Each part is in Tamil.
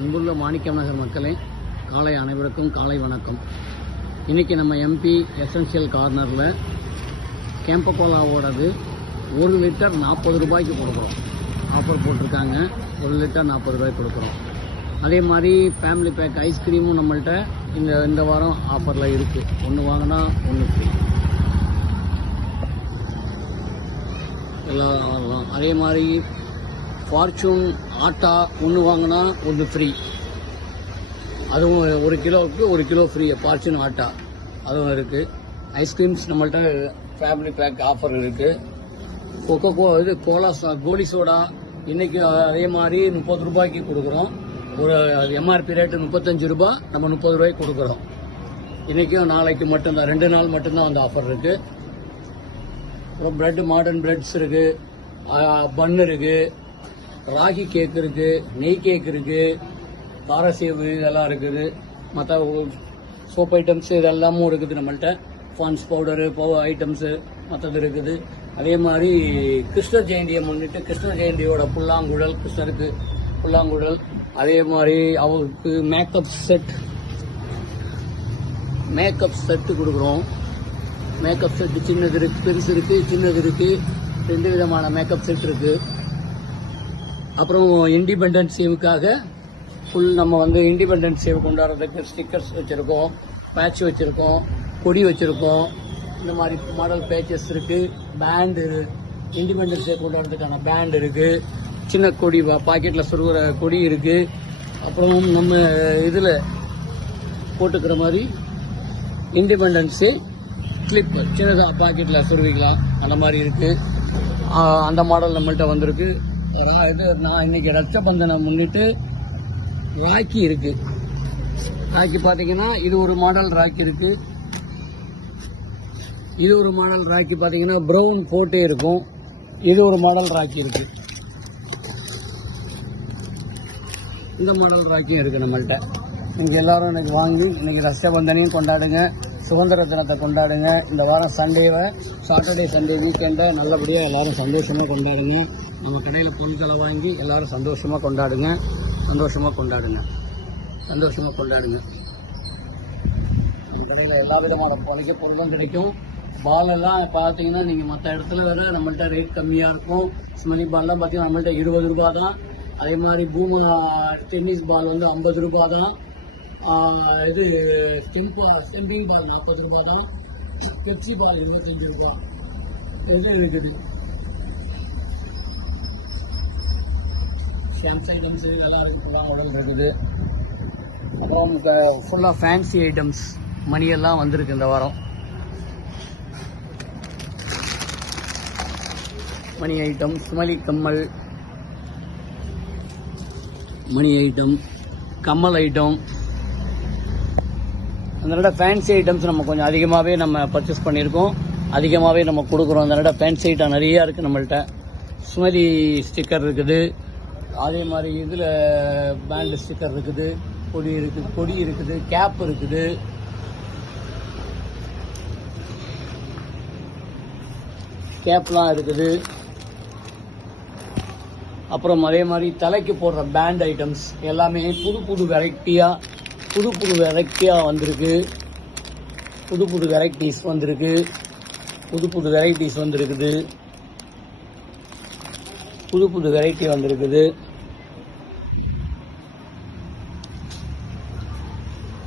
அன்புள்ள மாணிக்கம் நகர் மக்களே, காலை அனைவருக்கும் காலை வணக்கம். இன்றைக்கி நம்ம எம்பி எசென்ஷியல் கார்னரில் கேம்பகோலாவோடது 1 லிட்டர் 40 ரூபாய்க்கு கொடுக்குறோம். ஆஃபர் போட்டிருக்காங்க. 1 லிட்டர் 40 ரூபாய்க்கு கொடுக்குறோம். அதே மாதிரி ஃபேமிலி பேக் ஐஸ்கிரீமும் நம்மள்கிட்ட இந்த வாரம் ஆஃபரில் இருக்குது. 1 வாங்கினா 1 ஃப்ரீ எல்லாம் வாங்கலாம். அதே மாதிரி ஃபார்ச்சூன் ஆட்டா 1 வாங்கினா 1 ஃப்ரீ, அதுவும் 1 கிலோவுக்கு 1 கிலோ ஃப்ரீ. ஃபார்ச்சூன் ஆட்டா அதுவும் இருக்குது. ஐஸ்கிரீம்ஸ் நம்மள்கிட்ட ஃபேமிலி பேக் ஆஃபர் இருக்குது. கோலா கோலி சோடா இன்றைக்கி அதே மாதிரி 30 ரூபாய்க்கு கொடுக்குறோம். ஒரு எம்ஆர்பி ரேட்டு 35 ரூபா, நம்ம 30 ரூபாய்க்கு கொடுக்குறோம். இன்றைக்கும் நாளைக்கு மட்டும்தான், 2 நாள் மட்டும்தான் அந்த ஆஃபர் இருக்குது. அப்புறம் ப்ரெட், மாடர்ன் ப்ரெட்ஸ் இருக்குது, பன் இருக்குது, ராகி கேக் இருக்குது, நெய் கேக் இருக்குது, காரசேவு இதெல்லாம் இருக்குது. மற்ற சோப் ஐட்டம்ஸ் இதெல்லாமும் இருக்குது நம்மள்கிட்ட. ஃபான்ஸ் பவுடரு ஐட்டம்ஸு மற்றது இருக்குது. அதே மாதிரி கிருஷ்ணர் ஜெயந்தியை முன்னிட்டு கிருஷ்ணர் ஜெயந்தியோட புல்லாங்குழல், கிருஷ்ணருக்கு புல்லாங்குழல், அதே மாதிரி அவருக்கு மேக்கப் செட்டு கொடுக்குறோம். மேக்கப் செட்டு சின்னது இருக்குது, பெருசு இருக்குது, சின்னது இருக்குது. 2 விதமான மேக்கப் செட் இருக்குது. அப்புறம் இண்டிபெண்டன்ஸ் டேவுக்காக நம்ம இண்டிபெண்டன்ஸ் டே கொண்டாடுறதுக்கு ஸ்டிக்கர்ஸ் வச்சுருக்கோம், பேட்ச் வச்சுருக்கோம், கொடி வச்சுருக்கோம். இந்த மாதிரி மாடல் பேச்சஸ் இருக்குது. பேண்டு, இண்டிபெண்டன்ஸ் டே கொண்டாடுறதுக்கான பேண்ட் இருக்குது. சின்ன கொடி பாக்கெட்டில் சொருகிற கொடி இருக்குது. அப்புறம் நம்ம இதில் போட்டுக்கிற மாதிரி இண்டிபெண்டன்ஸ் டே கிளிப் சின்னதாக பாக்கெட்டில் சொருவிக்கலாம், அந்த மாதிரி இருக்குது. அந்த மாடல் நம்மள்கிட்ட வந்திருக்கு. நான் இன்னைக்கு ரட்சபந்தனை முன்னிட்டு ராக்கி இருக்கு. ராக்கி பார்த்தீங்கன்னா இது ஒரு மாடல் ராக்கி இருக்கு. இது ஒரு மாடல் ராக்கி பார்த்தீங்கன்னா ப்ரௌன் போட்டே இருக்கும். இது ஒரு மாடல் ராக்கி இருக்கு. இந்த மாடல் ராக்கியும் இருக்கு நம்மள்கிட்ட. இங்கே எல்லாரும் இன்னைக்கு வாங்கி இன்னைக்கு ரட்சபந்தனையும் கொண்டாடுங்க, சுதந்திர தினத்தை கொண்டாடுங்க. இந்த வாரம் சண்டேவை, சாட்டர்டே சண்டே வீக்கெண்டை நல்லபடியாக எல்லாரும் சந்தோஷமாக கொண்டாடுங்க. நம்ம கடையில் பொருட்களை வாங்கி எல்லாரும் சந்தோஷமாக கொண்டாடுங்க. நம்ம கடையில் எல்லா விதமான பொழைக்க பொருளும் கிடைக்கும். பாலெல்லாம் பார்த்தீங்கன்னா நீங்கள் மற்ற இடத்துல வேறு நம்மள்கிட்ட ரேட் கம்மியாக இருக்கும். ஸ்மனி பால்லாம் பார்த்தீங்கன்னா நம்மள்கிட்ட 20 ரூபா தான். அதே மாதிரி டென்னிஸ் பால் 50 ரூபா தான். இது ஸ்டெம்பிங் பால் 40 ரூபா தான். பெப்சி பால் 25 ரூபா. இது இருக்குது. ஷாம்ஸ் ஐட்டம்ஸ் இதெல்லாம் இருக்குது. அப்புறம் ஃபுல்லாக ஃபேன்சி ஐட்டம்ஸ் மணியெல்லாம் வந்திருக்கு இந்த வாரம். மணி ஐட்டம், சுமலி கம்மல், மணி ஐட்டம், கம்மல் ஐட்டம், அதனால ஃபேன்சி ஐட்டம்ஸ் நம்ம கொஞ்சம் அதிகமாகவே நம்ம பர்ச்சேஸ் பண்ணியிருக்கோம். அதிகமாகவே நம்ம கொடுக்குறோம். அதனால ஃபேன்சி ஐட்டம் நிறையா இருக்குது நம்மள்கிட்ட. சுமதி ஸ்டிக்கர் இருக்குது. அதே மாதிரி இதில் பேண்டு ஸ்டிக்கர் இருக்குது, கொடி இருக்குது, கேப் இருக்குது. கேப்லாம் இருக்குது. அப்புறம் அதே மாதிரி தலைக்கு போடுற பேண்ட் ஐட்டம்ஸ் எல்லாமே புது வெரைட்டியாக வந்திருக்கு. புது வெரைட்டிஸ் வந்திருக்குது. புது வெரைட்டி வந்திருக்குது.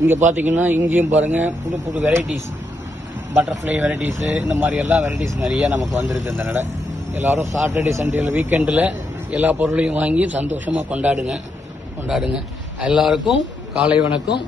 இங்கே பார்த்தீங்கன்னா இங்கேயும் பாருங்கள் புது வெரைட்டிஸ், பட்டர்ஃப்ளை வெரைட்டிஸு, இந்த மாதிரி எல்லா வெரைட்டிஸ் நிறையா நமக்கு வந்திருக்கு. இந்த நடை எல்லோரும் சாட்டர்டே சண்டேயில் வீக்கெண்டில் எல்லா பொருளையும் வாங்கி சந்தோஷமாக கொண்டாடுங்க. எல்லாருக்கும் காலை வணக்கம்.